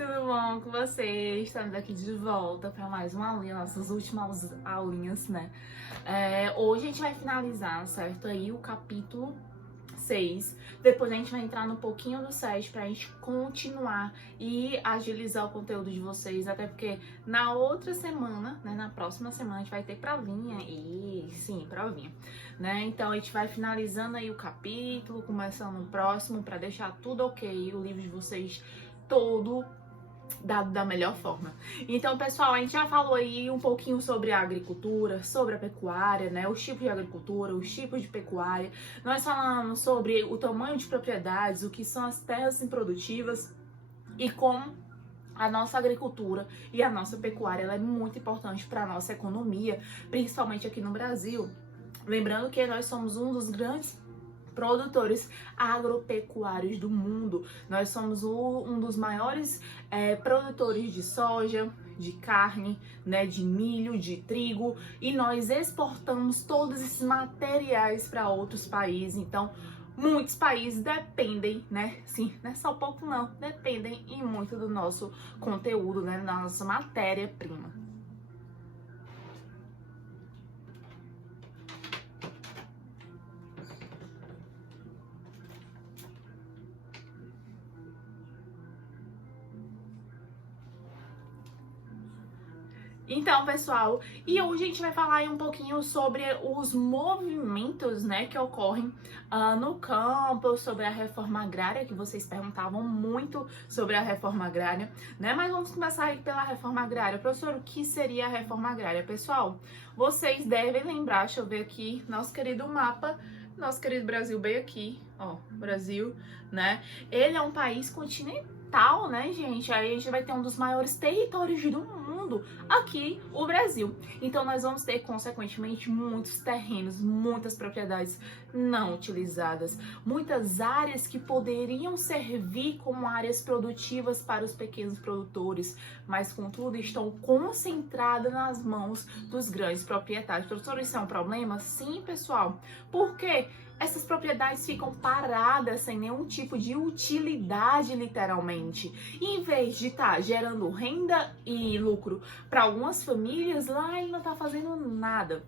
tudo bom com vocês? Estamos aqui de volta para mais uma aulinha, nossas últimas aulinhas, né? Hoje a gente vai finalizar, certo? Aí o capítulo 6. Depois a gente vai entrar no pouquinho do 7 pra gente continuar e agilizar o conteúdo de vocês, até porque na outra semana, né, na próxima semana a gente vai ter provinha e sim, provinha, né? Então a gente vai finalizando aí o capítulo, começando o próximo pra deixar tudo ok, o livro de vocês todo dado da melhor forma. Então, pessoal, a gente já falou aí um pouquinho sobre a agricultura, sobre a pecuária, né? Os tipos de agricultura, os tipos de pecuária. Nós falamos sobre o tamanho de propriedades, o que são as terras improdutivas e como a nossa agricultura e a nossa pecuária ela é muito importante para a nossa economia, principalmente aqui no Brasil. Lembrando que nós somos um dos grandes produtores agropecuários do mundo. Nós somos um dos maiores produtores de soja, de carne, né, de milho, de trigo, e nós exportamos todos esses materiais para outros países. Então, muitos países dependem, né? Sim, não é só pouco não, dependem e muito do nosso conteúdo, né, da nossa matéria-prima. Então, pessoal, e hoje a gente vai falar aí um pouquinho sobre os movimentos, né, que ocorrem no campo, sobre a reforma agrária, que vocês perguntavam muito sobre a reforma agrária, né? Mas vamos começar aí pela reforma agrária. Professor, o que seria a reforma agrária? Pessoal, vocês devem lembrar, deixa eu ver aqui, nosso querido mapa, nosso querido Brasil bem aqui, ó, Brasil, né? Ele é um país continental, né, gente? Aí a gente vai ter um dos maiores territórios do mundo, aqui o Brasil. Então nós vamos ter, consequentemente, muitos terrenos, muitas propriedades não utilizadas, muitas áreas que poderiam servir como áreas produtivas para os pequenos produtores, mas contudo estão concentradas nas mãos dos grandes proprietários. Professor, isso é um problema? Sim, pessoal. Por quê? Essas propriedades ficam paradas sem nenhum tipo de utilidade, literalmente. E em vez de estar gerando renda e lucro para algumas famílias, lá ele não está fazendo nada.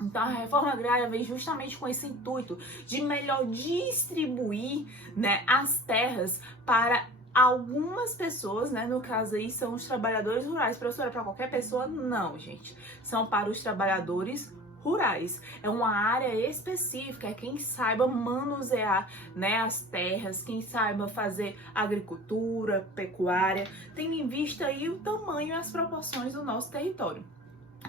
Então a reforma agrária vem justamente com esse intuito de melhor distribuir, né, as terras para algumas pessoas, né, no caso aí são os trabalhadores rurais. Professora, para qualquer pessoa? Não, gente. São para os trabalhadores rurais. É uma área específica, é quem saiba manusear, né, as terras, quem saiba fazer agricultura, pecuária, tendo em vista aí o tamanho e as proporções do nosso território.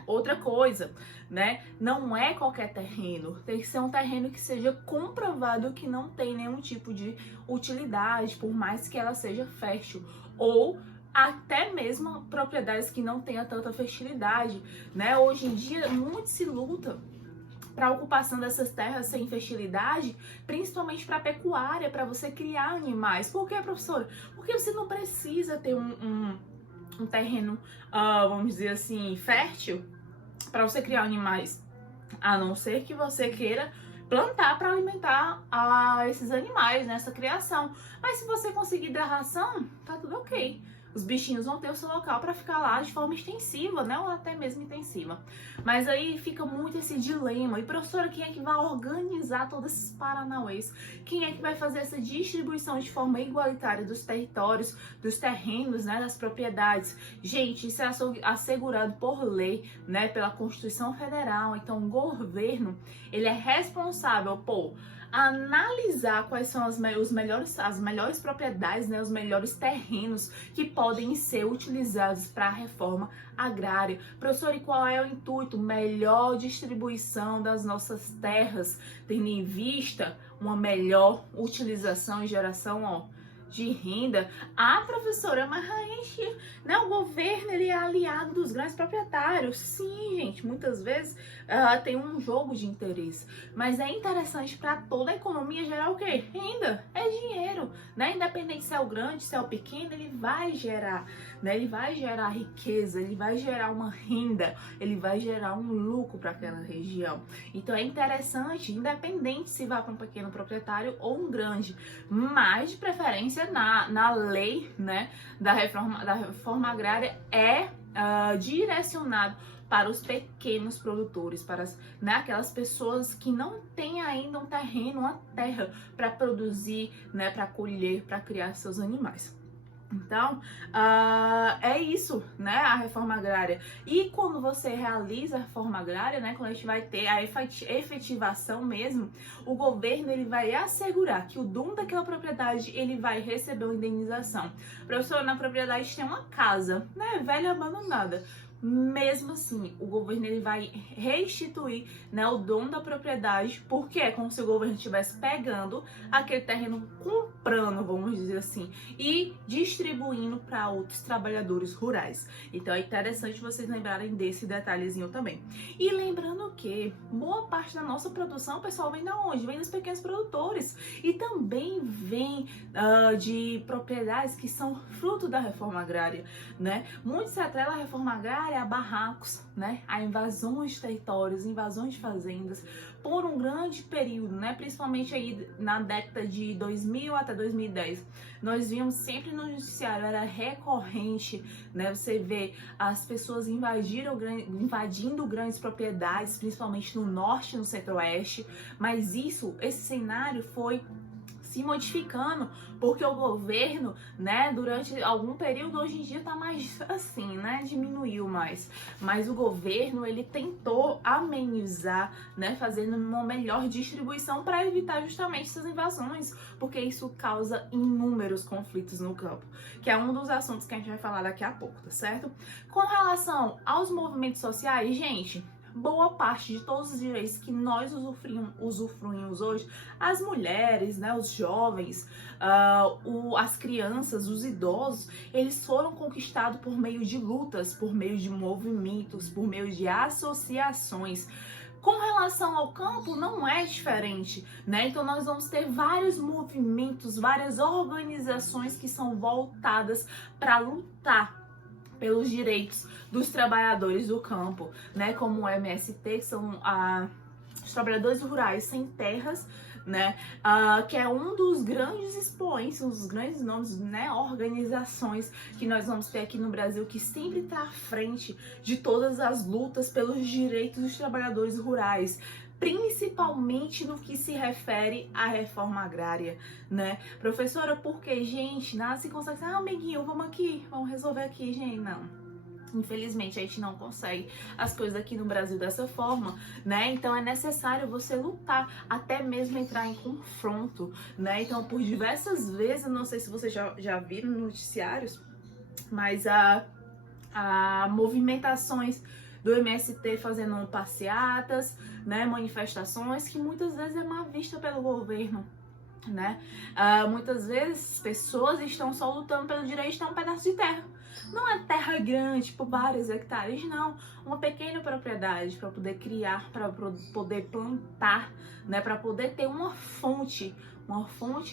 Outra coisa, né, não é qualquer terreno, tem que ser um terreno que seja comprovado que não tem nenhum tipo de utilidade, por mais que ela seja fértil, ou até mesmo propriedades que não tenham tanta fertilidade, né? Hoje em dia, muito se luta para a ocupação dessas terras sem fertilidade, principalmente para pecuária, para você criar animais. Por quê, professora? Porque você não precisa ter um terreno, vamos dizer assim, fértil para você criar animais, a não ser que você queira plantar para alimentar esses animais nessa criação. Mas se você conseguir dar ração, tá tudo ok. Os bichinhos vão ter o seu local para ficar lá de forma extensiva, né? Ou até mesmo intensiva. Mas aí fica muito esse dilema. E professora, quem é que vai organizar todos esses paranauês? Quem é que vai fazer essa distribuição de forma igualitária dos territórios, dos terrenos, né? Das propriedades? Gente, isso é assegurado por lei, né? Pela Constituição Federal. Então o governo, ele é responsável por analisar quais são as melhores propriedades, né, os melhores terrenos que podem ser utilizados para a reforma agrária. Professor, e qual é o intuito? Melhor distribuição das nossas terras, tendo em vista uma melhor utilização e geração, ó, de renda. Ah, professora, mas a gente, né, o governo, ele é aliado dos grandes proprietários. Sim, gente, muitas vezes tem um jogo de interesse, mas é interessante para toda a economia gerar o quê? Renda, é dinheiro, né? Independente se é o grande, se é o pequeno, ele vai gerar, né? Ele vai gerar riqueza, ele vai gerar uma renda, ele vai gerar um lucro para aquela região. Então é interessante, independente se vai para um pequeno proprietário ou um grande, mas de preferência referência na lei, né, da reforma agrária é direcionado para os pequenos produtores, para né, aquelas pessoas que não têm ainda um terreno, uma terra para produzir, né, para colher, para criar seus animais. Então, é isso, né, a reforma agrária. E quando você realiza a reforma agrária, né, quando a gente vai ter a efetivação mesmo, o governo ele vai assegurar que o dono daquela propriedade ele vai receber uma indenização. Professor, na propriedade tem uma casa, né, velha abandonada. Mesmo assim, o governo ele vai restituir, né, o dono da propriedade, porque é como se o governo estivesse pegando aquele terreno, comprando, vamos dizer assim, e distribuindo para outros trabalhadores rurais. Então é interessante vocês lembrarem desse detalhezinho também. E lembrando que boa parte da nossa produção, pessoal, vem da onde? Vem dos pequenos produtores e também vem de propriedades que são fruto da reforma agrária, né? Muito se atrela à reforma agrária a barracos, né, a invasões de territórios, invasões de fazendas, por um grande período, né, principalmente aí na década de 2000 até 2010. Nós vimos sempre no noticiário, era recorrente, né, você vê as pessoas invadindo grandes propriedades, principalmente no norte e no centro-oeste, mas esse cenário foi se modificando, porque o governo, né, durante algum período, hoje em dia tá mais assim, né, diminuiu mais, mas o governo, ele tentou amenizar, né, fazendo uma melhor distribuição para evitar justamente essas invasões, porque isso causa inúmeros conflitos no campo, que é um dos assuntos que a gente vai falar daqui a pouco, tá certo? Com relação aos movimentos sociais, gente, boa parte de todos os direitos que nós usufruímos hoje, as mulheres, né, os jovens, as crianças, os idosos, eles foram conquistados por meio de lutas, por meio de movimentos, por meio de associações. Com relação ao campo, não é diferente, né? Então nós vamos ter vários movimentos, várias organizações que são voltadas para lutar pelos direitos dos trabalhadores do campo, né, como o MST, que são os trabalhadores rurais sem terras, né, que é um dos grandes expoentes, um dos grandes nomes, né, organizações que nós vamos ter aqui no Brasil, que sempre está à frente de todas as lutas pelos direitos dos trabalhadores rurais, principalmente no que se refere à reforma agrária, né? Professora, porque, gente, nada se consegue, amiguinho, vamos resolver aqui, gente, não. Infelizmente, a gente não consegue as coisas aqui no Brasil dessa forma, né? Então, é necessário você lutar, até mesmo entrar em confronto, né? Então, por diversas vezes, não sei se vocês já viram nos noticiários, mas a movimentações do MST fazendo passeatas, né, manifestações que muitas vezes é mal vista pelo governo, né? Muitas vezes pessoas estão só lutando pelo direito de ter um pedaço de terra. Não é terra grande, tipo vários hectares, não. Uma pequena propriedade para poder criar, para poder plantar, né, para poder ter uma fonte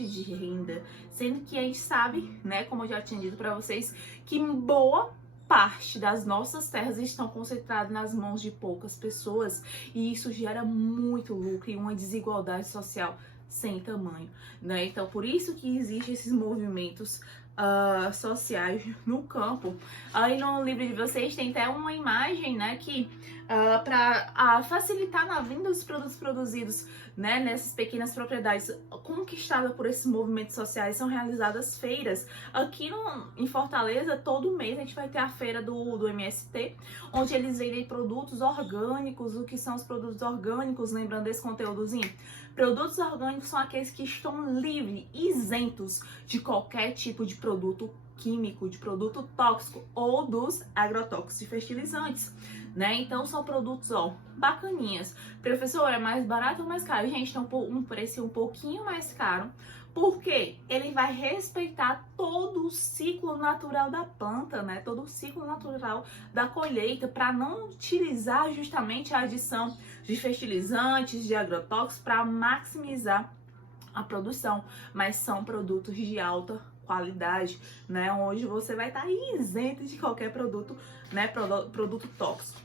de renda. Sendo que a gente sabe, né, como eu já tinha dito para vocês, que boa parte das nossas terras estão concentradas nas mãos de poucas pessoas e isso gera muito lucro e uma desigualdade social sem tamanho, né? Então, por isso que existem esses movimentos sociais no campo. Aí no livro de vocês tem até uma imagem, né, que para facilitar na venda dos produtos produzidos, né, nessas pequenas propriedades conquistadas por esses movimentos sociais, são realizadas feiras. Aqui em Fortaleza, todo mês a gente vai ter a feira do MST, onde eles vendem produtos orgânicos. O que são os produtos orgânicos? Lembrando desse conteúdozinho? Produtos orgânicos são aqueles que estão livres, isentos de qualquer tipo de produto químico, de produto tóxico ou dos agrotóxicos e fertilizantes, né? Então são produtos, ó, bacaninhas. Professor, é mais barato ou mais caro? Gente, tem um preço um pouquinho mais caro, porque ele vai respeitar todo o ciclo natural da planta, né? Todo o ciclo natural da colheita, para não utilizar justamente a adição de fertilizantes, de agrotóxicos, para maximizar a produção, mas são produtos de alta qualidade, né? Onde você vai estar isento de qualquer produto, né? Produto tóxico.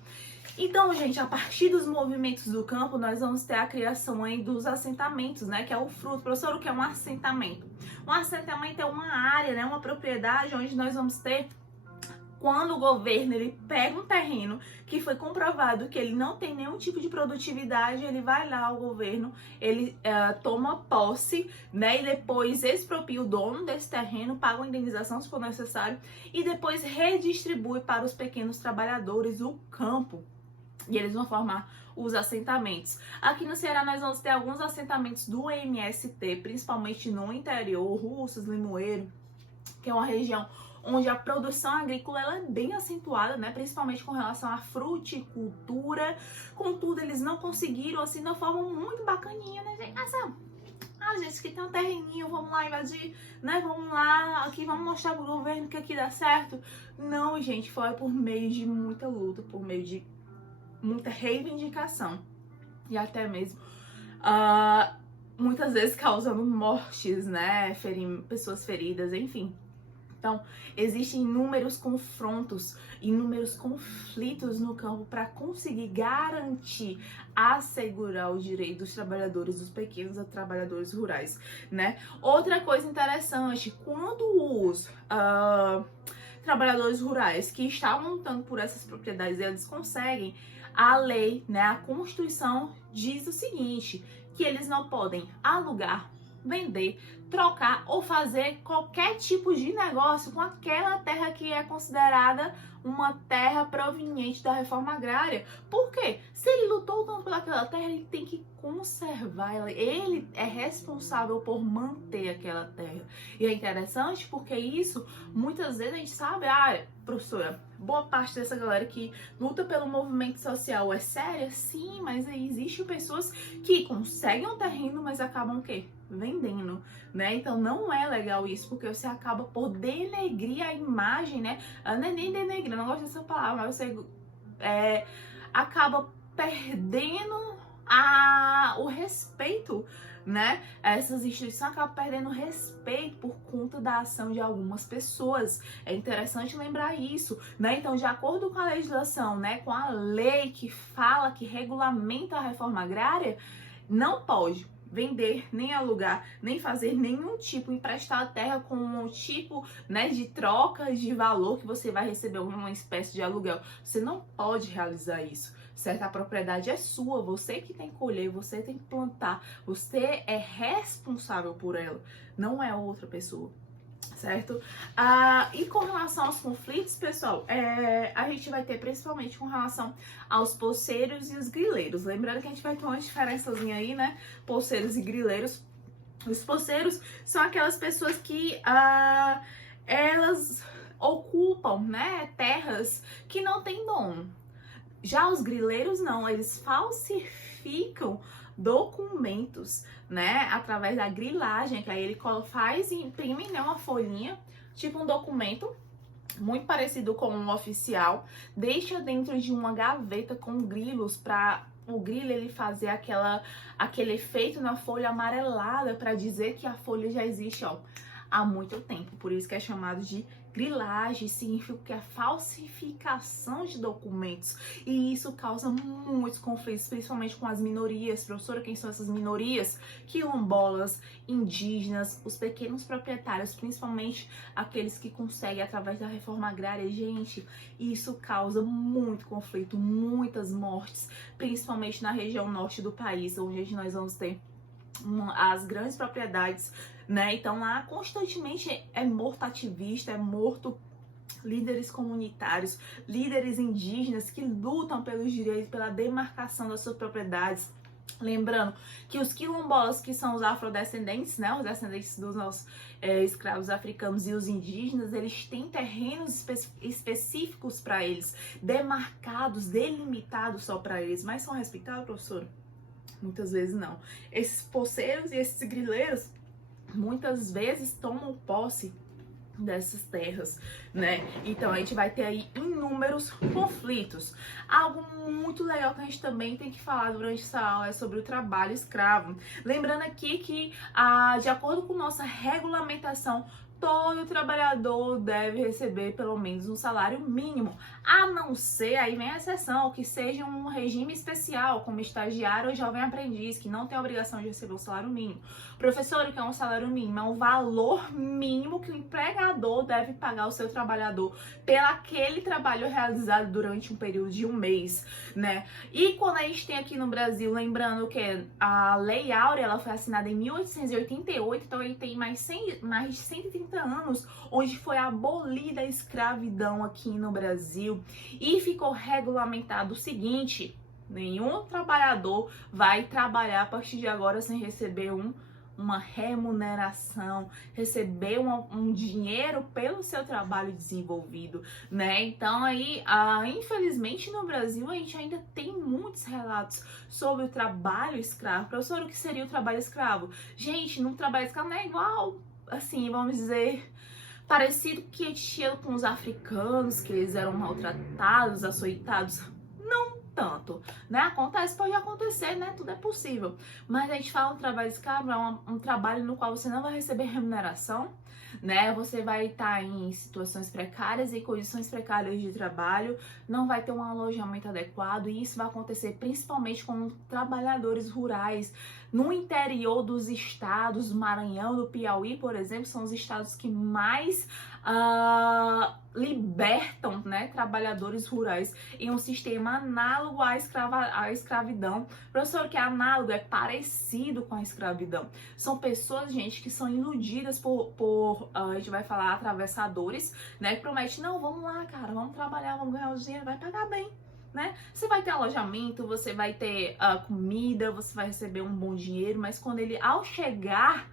Então, gente, a partir dos movimentos do campo, nós vamos ter a criação aí dos assentamentos, né? Que é o fruto. Professor, o que é um assentamento? Um assentamento é uma área, né? Uma propriedade onde nós vamos ter, quando o governo ele pega um terreno que foi comprovado que ele não tem nenhum tipo de produtividade, ele vai lá, o governo, ele toma posse, né, e depois expropria o dono desse terreno, paga uma indenização se for necessário, e depois redistribui para os pequenos trabalhadores o campo. E eles vão formar os assentamentos. Aqui no Ceará nós vamos ter alguns assentamentos do MST, principalmente no interior, Russas, Limoeiro, que é uma região onde a produção agrícola ela é bem acentuada, né? Principalmente com relação à fruticultura. Contudo, eles não conseguiram, assim, de uma forma muito bacaninha, né, gente? Gente, que tem um terreninho, vamos lá invadir, né? Vamos lá, aqui, vamos mostrar pro governo que aqui dá certo. Não, gente, foi por meio de muita luta, por meio de muita reivindicação. E até mesmo, muitas vezes causando mortes, né? Pessoas feridas, enfim. Então, existem inúmeros confrontos, inúmeros conflitos no campo para conseguir garantir, assegurar o direito dos trabalhadores, dos pequenos trabalhadores rurais, né? Outra coisa interessante, quando os trabalhadores rurais que estavam lutando por essas propriedades, eles conseguem, a lei, né, a Constituição diz o seguinte, que eles não podem alugar, vender, trocar ou fazer qualquer tipo de negócio com aquela terra que é considerada uma terra proveniente da reforma agrária. Por quê? Se ele lutou tanto pelaquela terra, ele tem que conservar ela. Ele é responsável por manter aquela terra. E é interessante porque isso, muitas vezes a gente sabe, professora, boa parte dessa galera que luta pelo movimento social é séria? Sim, mas aí existem pessoas que conseguem um terreno, mas acabam o quê? Vendendo, né? Então não é legal isso, porque você acaba por denegrir a imagem, né? Não é nem denegrir, não gosto dessa palavra, mas você acaba perdendo o respeito, né? Essas instituições acabam perdendo respeito por conta da ação de algumas pessoas. É interessante lembrar isso, né? Então, de acordo com a legislação, né, com a lei que fala, que regulamenta a reforma agrária, não pode vender, nem alugar, nem fazer nenhum tipo, emprestar a terra com um tipo, né, de troca de valor que você vai receber uma espécie de aluguel. Você não pode realizar isso, certo? A propriedade é sua, você que tem que colher, você tem que plantar, você é responsável por ela, não é outra pessoa. Certo? E com relação aos conflitos, pessoal, a gente vai ter principalmente com relação aos poceiros e os grileiros. Lembrando que a gente vai ter uma diferençazinha aí, né? Poceiros e grileiros. Os poceiros são aquelas pessoas que elas ocupam, né, terras que não têm dono. Já os grileiros não, eles falsificam documentos, né, através da grilagem, que aí ele faz e imprime, né, uma folhinha, tipo um documento, muito parecido com um oficial, deixa dentro de uma gaveta com grilos para o grilo ele fazer aquele efeito na folha amarelada para dizer que a folha já existe, há muito tempo. Por isso que é chamado de grilagem, significa que é falsificação de documentos. E isso causa muitos conflitos, principalmente com as minorias. Professora, quem são essas minorias? Quilombolas, indígenas, os pequenos proprietários, principalmente aqueles que conseguem através da reforma agrária. Gente, isso causa muito conflito, muitas mortes, principalmente na região norte do país, onde nós vamos ter as grandes propriedades, né? Então lá constantemente é morto ativista, é morto líderes comunitários, líderes indígenas que lutam pelos direitos, pela demarcação das suas propriedades. Lembrando que os quilombolas, que são os afrodescendentes, né, os descendentes dos nossos escravos africanos, e os indígenas, eles têm terrenos específicos para eles, demarcados, delimitados só para eles, mas são respeitados, professora? Muitas vezes não. Esses poceiros e esses grileiros muitas vezes tomam posse dessas terras, né? Então a gente vai ter aí inúmeros conflitos. Algo muito legal que a gente também tem que falar durante essa aula é sobre o trabalho escravo. Lembrando aqui que, de acordo com nossa regulamentação, todo trabalhador deve receber pelo menos um salário mínimo, a não ser, aí vem a exceção, que seja um regime especial, como estagiário ou jovem aprendiz, que não tem a obrigação de receber o salário mínimo. Professor, o que é um salário mínimo? É um valor mínimo que o empregador deve pagar ao seu trabalhador pelo aquele trabalho realizado durante um período de um mês, né? E quando a gente tem aqui no Brasil, lembrando que a Lei Áurea, ela foi assinada em 1888, então ele tem mais de 130 anos, onde foi abolida a escravidão aqui no Brasil e ficou regulamentado o seguinte: nenhum trabalhador vai trabalhar a partir de agora sem receber uma remuneração, receber um dinheiro pelo seu trabalho desenvolvido, né? Então aí, infelizmente no Brasil a gente ainda tem muitos relatos sobre o trabalho escravo. Professor, o que seria o trabalho escravo? Gente, no trabalho escravo não é igual, assim, vamos dizer, parecido que tinha com os africanos, que eles eram maltratados, açoitados. Não tanto, né? Acontece, pode acontecer, né? Tudo é possível. Mas a gente fala um trabalho escravo, é um trabalho no qual você não vai receber remuneração, né? Você vai estar em situações precárias e condições precárias de trabalho, não vai ter um alojamento adequado, e isso vai acontecer principalmente com trabalhadores rurais no interior dos estados, do Maranhão, do Piauí, por exemplo, são os estados que mais libertam, né, trabalhadores rurais em um sistema análogo à escravidão. Professor, que é análogo, é parecido com a escravidão. São pessoas, gente, que são iludidas por a gente vai falar, atravessadores, né, que prometem, não, vamos lá, cara, vamos trabalhar, vamos ganhar o dinheiro, vai pagar bem, né? Você vai ter alojamento, você vai ter comida, você vai receber um bom dinheiro, mas quando ele, ao chegar,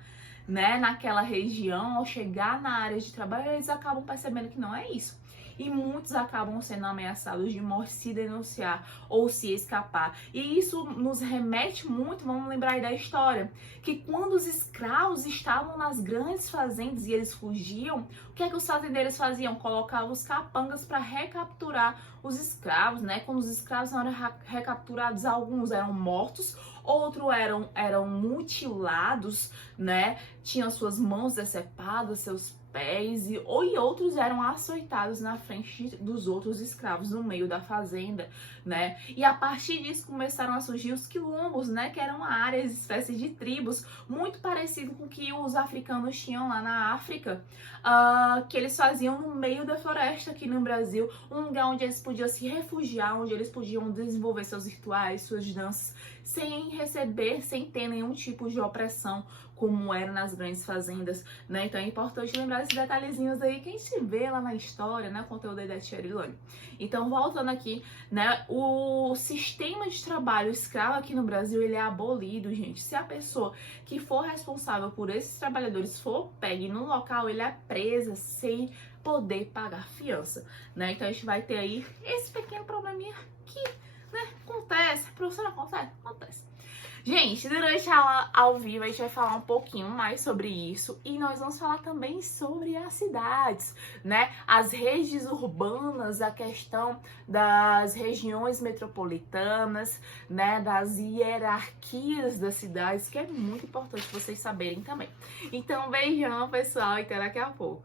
né, naquela região, ao chegar na área de trabalho, eles acabam percebendo que não é isso. E muitos acabam sendo ameaçados de morte se denunciar ou se escapar. E isso nos remete muito, vamos lembrar aí da história, que quando os escravos estavam nas grandes fazendas e eles fugiam, o que é que os fazendeiros faziam? Colocavam os capangas para recapturar os escravos, né? Quando os escravos eram recapturados, alguns eram mortos, outros eram mutilados, né? Tinham suas mãos decepadas, seus pés, e outros eram açoitados na frente dos outros escravos no meio da fazenda, né? E a partir disso começaram a surgir os quilombos, né? Que eram áreas, espécies de tribos, muito parecido com o que os africanos tinham lá na África, que eles faziam no meio da floresta aqui no Brasil, um lugar onde eles podiam se refugiar, onde eles podiam desenvolver seus rituais, suas danças, sem receber, sem ter nenhum tipo de opressão, como era nas grandes fazendas, né? Então é importante lembrar esses detalhezinhos aí que a gente vê lá na história, né? O conteúdo aí da Tia Arilane. Então, voltando aqui, né? O sistema de trabalho escravo aqui no Brasil, ele é abolido, gente. Se a pessoa que for responsável por esses trabalhadores for pegue no local, ele é presa sem poder pagar fiança, né? Então a gente vai ter aí esse pequeno probleminha que, né, acontece. Professor, acontece. Gente, durante a aula ao vivo a gente vai falar um pouquinho mais sobre isso e nós vamos falar também sobre as cidades, né? As redes urbanas, a questão das regiões metropolitanas, né? Das hierarquias das cidades, que é muito importante vocês saberem também. Então, beijão, pessoal, e até daqui a pouco.